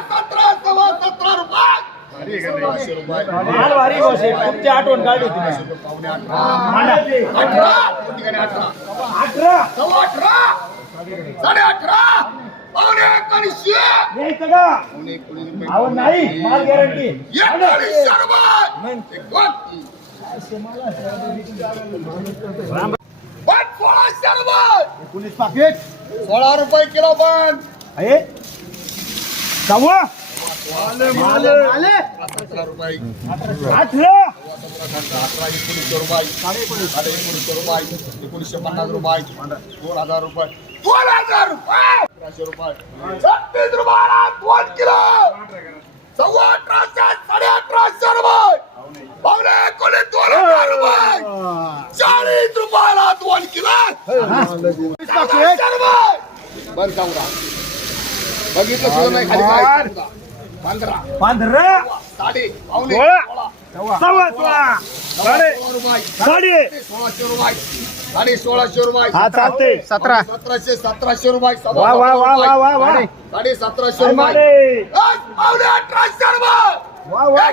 सतरा सव्वा सतरा रुपये. भारी तुमची आठवण काढली होती अठरा. अठरा. अठरा. अठरा. सव्वा अठरा. साडे अठरा. पावणे एकोणीसशे. का? नाही. माल गॅरंटी. एकोणीसशे रुपये. एकोणतीस. पण सोळाशे रुपये. एकोणीस पाकिट सोळा रुपये किलो पण. आहे सव्वा अठरा एकोणीसशे रुपये साडे एकोणीस साडे एकोणीसशे रुपये एकोणीसशे पन्नास रुपये दोन हजार रुपये दोन हजार रुपये अठराशे रुपये छत्तीस रुपयाला दोन किलो. सव्वा अठराशे साडे अठराशे रुपये पावणे एकोणीस दोन हजार रुपये चाळीस रुपयाला दोन किलो. रुपये बंद सांगा बघितलं सुद्धा नाही खाली काय? सांगा. पंधरा पंधरा साडे पावणे सोळा. सव्वा सोळा. साडे. साडे. सोळाशे रुपये. साडे सोळाशे रुपये. हा चालते सतरा. सतराशे सतराशे रुपये. वा वा वा वा वा वा. साडे- साडे सतराशे रुपये. पावणे अठराशे रुपये. वा वा.